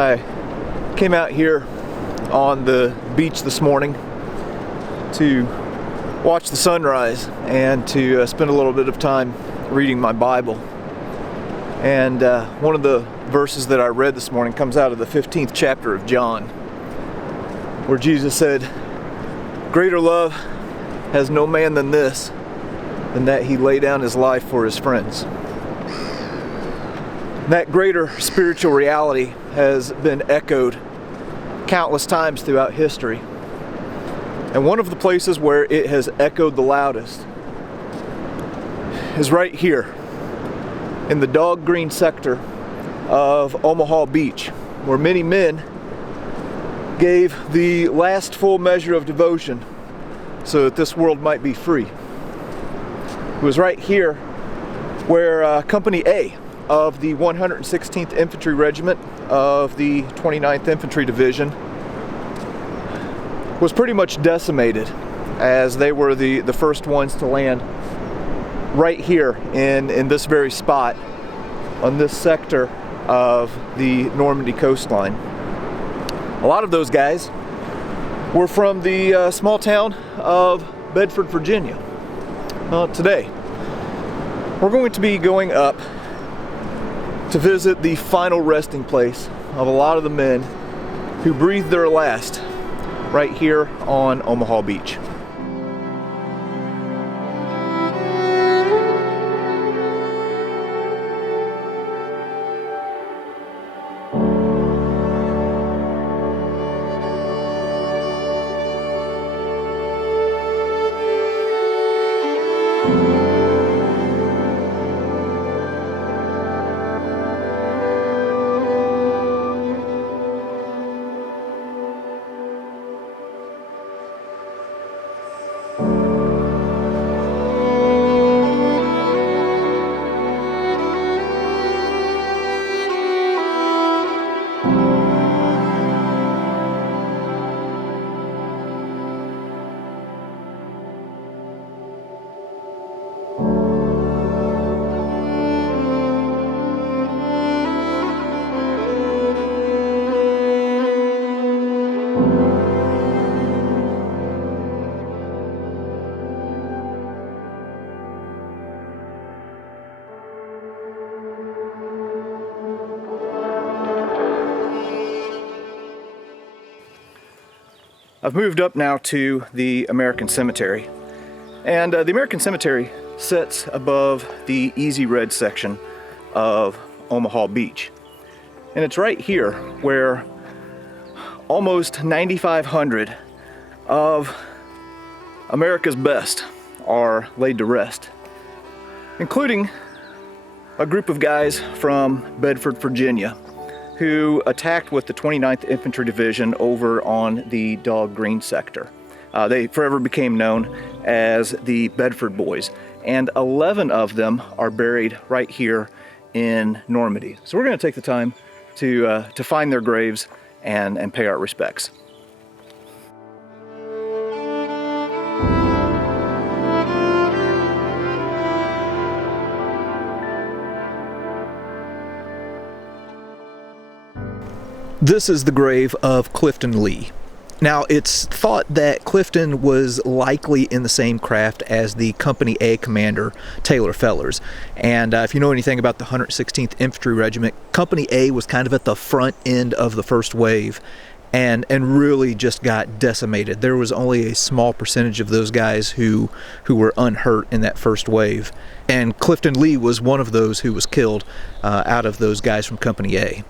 I came out here on the beach this morning to watch the sunrise and to spend a little bit of time reading my Bible. And one of the verses that I read this morning comes out of the 15th chapter of John, where Jesus said, "Greater love has no man than this, than that he lay down his life for his friends." That greater spiritual reality has been echoed countless times throughout history. And one of the places where it has echoed the loudest is right here in the dog green sector of Omaha Beach, where many men gave the last full measure of devotion so that this world might be free. It was right here where Company A of the 116th Infantry Regiment of the 29th Infantry Division was pretty much decimated, as they were the first ones to land right here in this very spot on this sector of the Normandy coastline. A lot of those guys were from the small town of Bedford, Virginia. Well, today we're going to be going up to visit the final resting place of a lot of the men who breathed their last right here on Omaha Beach. I've moved up now to the American Cemetery, and the American Cemetery sits above the Easy Red section of Omaha Beach. And it's right here where almost 9,500 of America's best are laid to rest, including a group of guys from Bedford, Virginia, who attacked with the 29th Infantry Division over on the Dog Green sector. They forever became known as the Bedford Boys, and 11 of them are buried right here in Normandy. So we're going to take the time to find their graves and pay our respects. This is the grave of Clifton Lee. Now, it's thought that Clifton was likely in the same craft as the Company A commander, Taylor Fellers. And if you know anything about the 116th Infantry Regiment, Company A was kind of at the front end of the first wave and really just got decimated. There was only a small percentage of those guys who were unhurt in that first wave. And Clifton Lee was one of those who was killed out of those guys from Company A.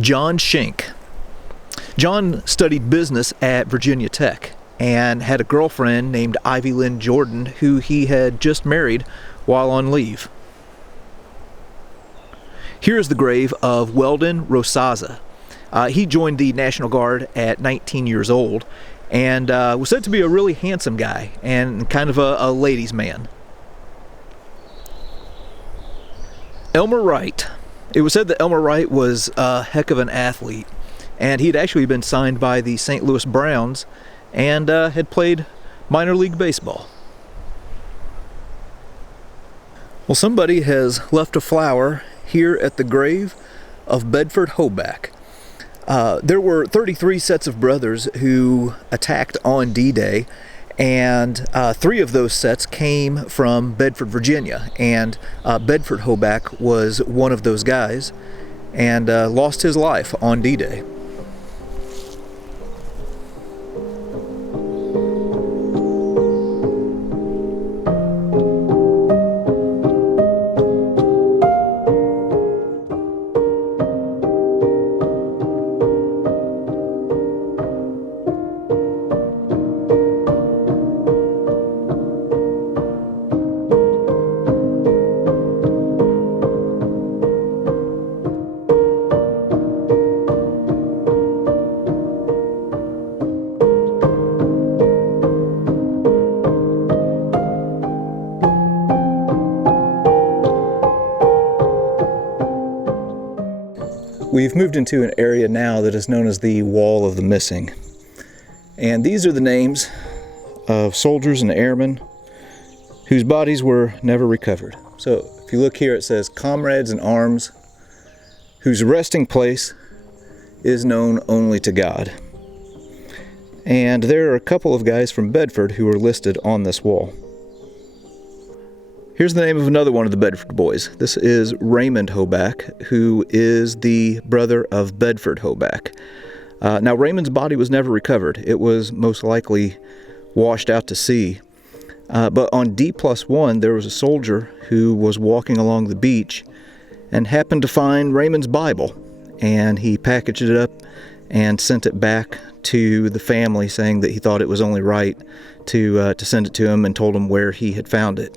John Shank. John studied business at Virginia Tech and had a girlfriend named Ivy Lynn Jordan, who he had just married while on leave. Here's the grave of Weldon Rosaza. He joined the National Guard at 19 years old and was said to be a really handsome guy and kind of a ladies' man. Elmer Wright. It was said that Elmer Wright was a heck of an athlete, and he'd actually been signed by the St. Louis Browns and had played minor league baseball. Well, somebody has left a flower here at the grave of Bedford Hoback. There were 33 sets of brothers who attacked on D-Day, and 3 of those sets came from Bedford, Virginia, and Bedford Hoback was one of those guys and lost his life on D-Day. We've moved into an area now that is known as the Wall of the Missing. And these are the names of soldiers and airmen whose bodies were never recovered. So if you look here, it says comrades in arms whose resting place is known only to God. And there are a couple of guys from Bedford who are listed on this wall. Here's the name of another one of the Bedford boys. This is Raymond Hoback, who is the brother of Bedford Hoback. Now, Raymond's body was never recovered. It was most likely washed out to sea. But on D+1, there was a soldier who was walking along the beach and happened to find Raymond's Bible. And he packaged it up and sent it back to the family, saying that he thought it was only right to send it to him, and told him where he had found it.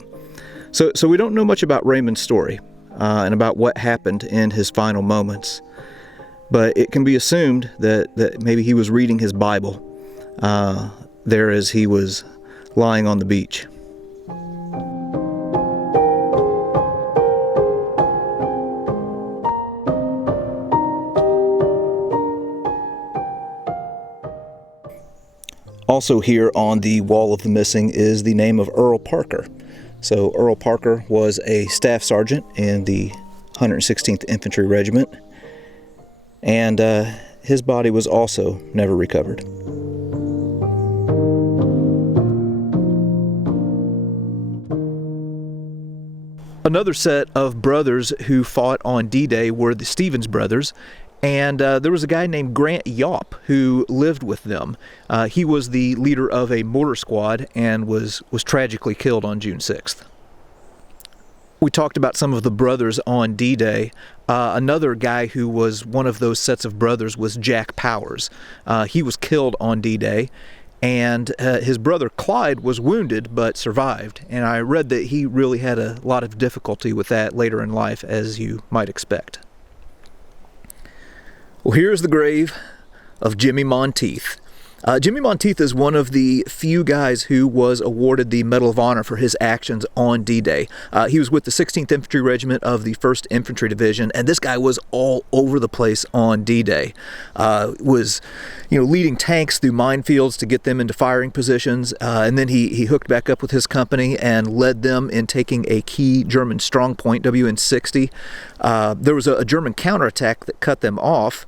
So we don't know much about Raymond's story and about what happened in his final moments, but it can be assumed that maybe he was reading his Bible there as he was lying on the beach. Also here on the Wall of the Missing is the name of Earl Parker. So Earl Parker was a staff sergeant in the 116th Infantry Regiment, and his body was also never recovered. Another set of brothers who fought on D-Day were the Stevens brothers, and there was a guy named Grant Yaup who lived with them. He was the leader of a mortar squad and was tragically killed on June 6th. We talked about some of the brothers on D-Day. Another guy who was one of those sets of brothers was Jack Powers. He was killed on D-Day, and his brother Clyde was wounded but survived. And I read that he really had a lot of difficulty with that later in life, as you might expect. Well, here's the grave of Jimmy Monteith. Jimmy Monteith is one of the few guys who was awarded the Medal of Honor for his actions on D-Day. He was with the 16th Infantry Regiment of the 1st Infantry Division, and this guy was all over the place on D-Day. Was leading tanks through minefields to get them into firing positions, and then he hooked back up with his company and led them in taking a key German strongpoint, WN-60. There was a German counterattack that cut them off,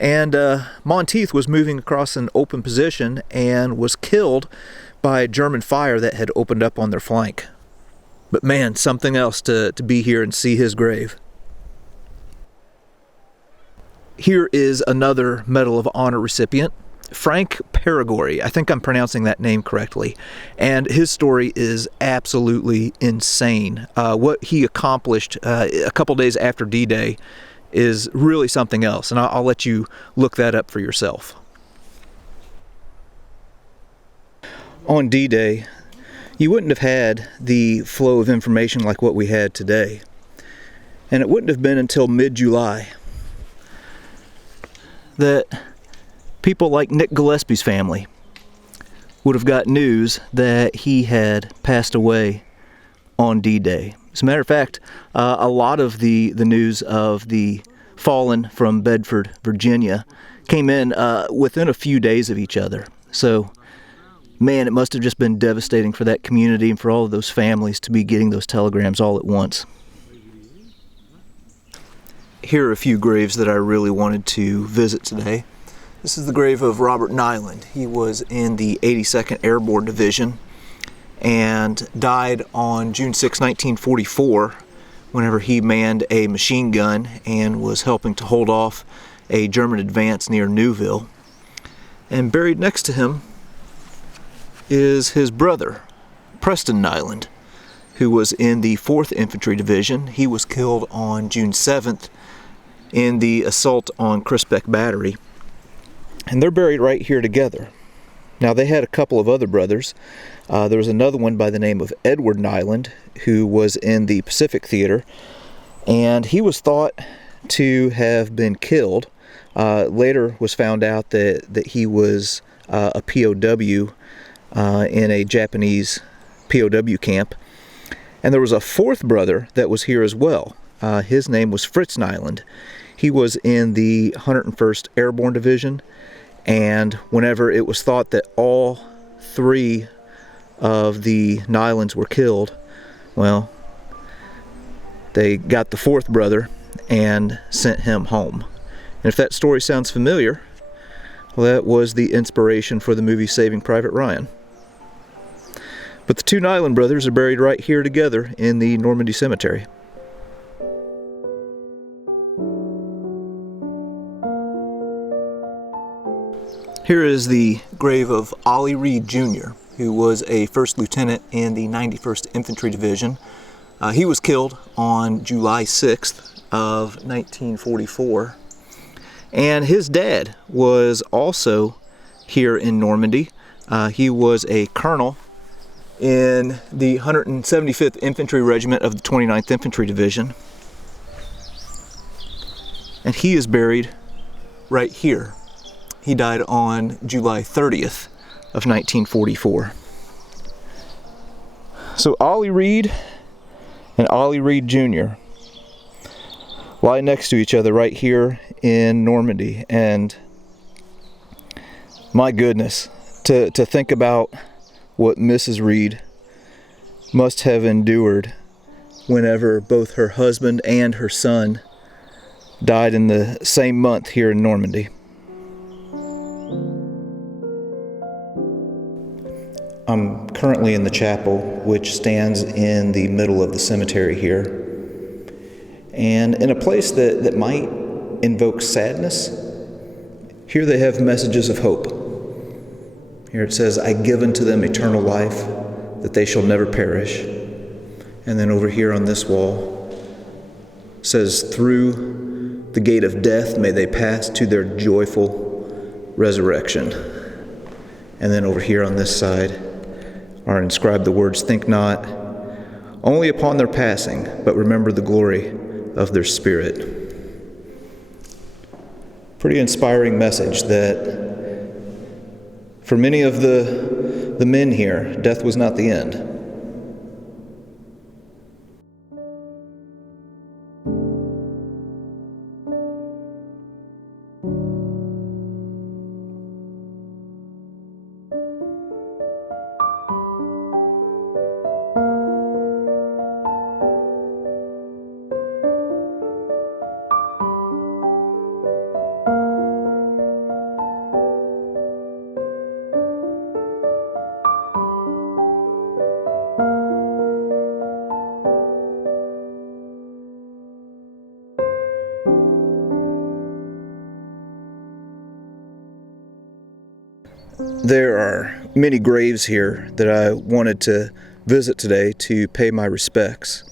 and Monteith was moving across an open position and was killed by German fire that had opened up on their flank. But man, something else to be here and see his grave. Here is another Medal of Honor recipient, Frank Perigori. I think I'm pronouncing that name correctly. And his story is absolutely insane. What he accomplished a couple days after D-Day is really something else, and I'll let you look that up for yourself. On D-Day, you wouldn't have had the flow of information like what we had today, and it wouldn't have been until mid-July that people like Nick Gillespie's family would have got news that he had passed away on D-Day. As a matter of fact, a lot of the news of the fallen from Bedford, Virginia, came in within a few days of each other. So, man, it must have just been devastating for that community and for all of those families to be getting those telegrams all at once. Here are a few graves that I really wanted to visit today. This is the grave of Robert Nyland. He was in the 82nd Airborne Division and died on June 6, 1944, whenever he manned a machine gun and was helping to hold off a German advance near Newville. And buried next to him is his brother, Preston Nyland, who was in the 4th Infantry Division. He was killed on June 7th in the assault on Crispec Battery. And they're buried right here together. Now, they had a couple of other brothers. There was another one by the name of Edward Nyland, who was in the Pacific Theater, and he was thought to have been killed. Later was found out that he was a POW in a Japanese POW camp. And there was a fourth brother that was here as well. His name was Fritz Nyland. He was in the 101st Airborne Division, and whenever it was thought that all three of the Nylands were killed, well, they got the fourth brother and sent him home. And if that story sounds familiar, well, that was the inspiration for the movie Saving Private Ryan. But the two Nyland brothers are buried right here together in the Normandy Cemetery. Here is the grave of Ollie Reed Jr., who was a first lieutenant in the 91st Infantry Division. He was killed on July 6th of 1944. And his dad was also here in Normandy. He was a colonel in the 175th Infantry Regiment of the 29th Infantry Division. And he is buried right here. He died on July 30th of 1944. So Ollie Reed and Ollie Reed Jr. lie next to each other right here in Normandy. And my goodness, to think about what Mrs. Reed must have endured whenever both her husband and her son died in the same month here in Normandy. I'm currently in the chapel, which stands in the middle of the cemetery here. And in a place that might invoke sadness, here they have messages of hope. Here it says, "I give unto them eternal life, that they shall never perish." And then over here on this wall it says, "Through the gate of death may they pass to their joyful resurrection." And then over here on this side are inscribed the words, "Think not only upon their passing, but remember the glory of their spirit." Pretty inspiring message that for many of the men here, death was not the end. There are many graves here that I wanted to visit today to pay my respects.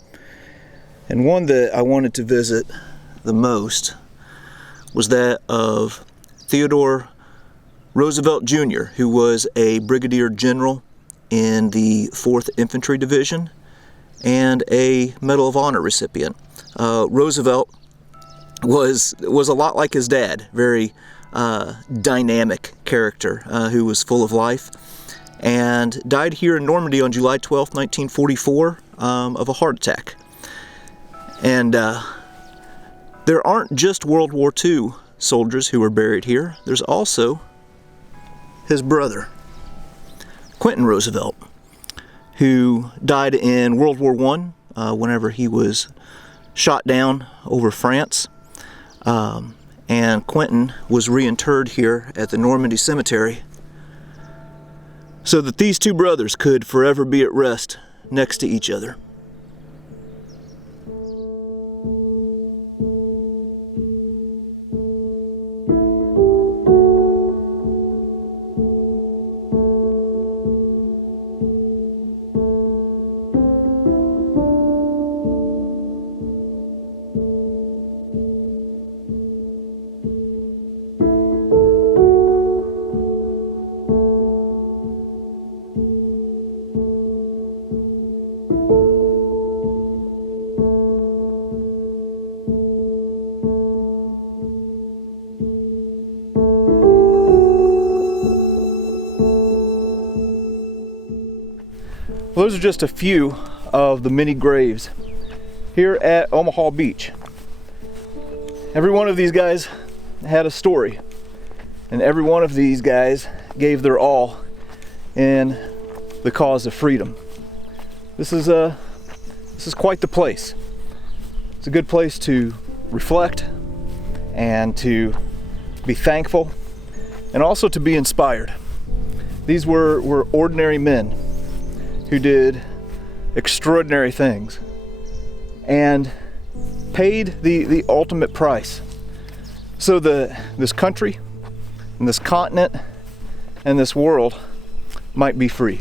And one that I wanted to visit the most was that of Theodore Roosevelt Jr., who was a brigadier general in the 4th Infantry Division and a Medal of Honor recipient. Roosevelt was a lot like his dad, very dynamic character who was full of life, and died here in Normandy on July 12, 1944 of a heart attack. And there aren't just World War II soldiers who are buried here. There's also his brother, Quentin Roosevelt, who died in World War I whenever he was shot down over France. And Quentin was reinterred here at the Normandy cemetery so that these two brothers could forever be at rest next to each other. Well, those are just a few of the many graves here at Omaha Beach. Every one of these guys had a story, and every one of these guys gave their all in the cause of freedom. This is quite the place. It's a good place to reflect and to be thankful and also to be inspired. These were ordinary men who did extraordinary things and paid the ultimate price so that this country and this continent and this world might be free.